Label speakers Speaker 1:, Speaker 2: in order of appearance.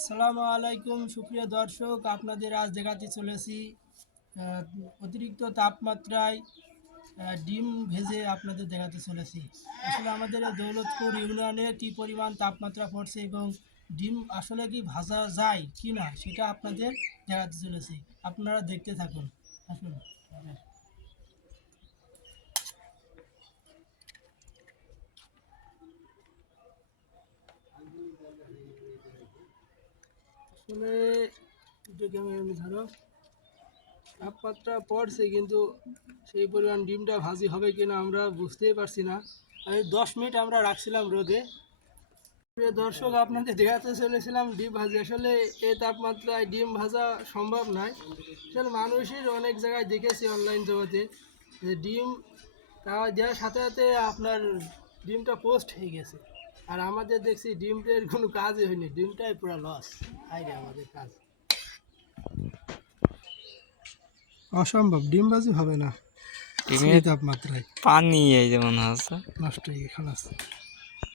Speaker 1: আসসালামু আলাইকুম, সুপ্রিয় দর্শক, আপনাদের আজ দেখাতে চলেছি অতিরিক্ত তাপমাত্রায় ডিম ভেজে আপনাদের দেখাতে চলেছি। আসলে আমাদের দৌলতপুর ইউনিয়নে কি পরিমাণ তাপমাত্রা পড়ছে এবং ডিম আসলে কি ভাজা যায় কি না সেটা আপনাদের দেখাতে চলেছি। আপনারা দেখতে থাকুন, আসুন। আসলে এমনি ধরো তাপমাত্রা পড়ছে কিন্তু সেই পরিমাণ ডিমটা ভাজি হবে কিনা আমরা বুঝতেই পারছি না। আমি দশ মিনিট আমরা রাখছিলাম রোদে। প্রিয় দর্শক, আপনাদের দেখাতে চলেছিলাম ডিম ভাজি। আসলে এই তাপমাত্রায় ডিম ভাজা সম্ভব নয়। আসলে মানুষের অনেক জায়গায় দেখেছি অনলাইন জগতে যে ডিম তা দেওয়ার সাথে সাথে আপনার ডিমটা পোস্ট হয়ে গেছে। আর আমাদের দেখছি ডিমটার কোনো কাজই হয়নি ডিমটাই পুরো লস হাইরে আমাদের কাজ। অসম্ভব ডিম ভাজি হবে না।
Speaker 2: ডিমের
Speaker 1: তাপমাত্রায়।
Speaker 2: পানি এই যেমন আছে
Speaker 1: নষ্ট হয়ে গেছে খালাস।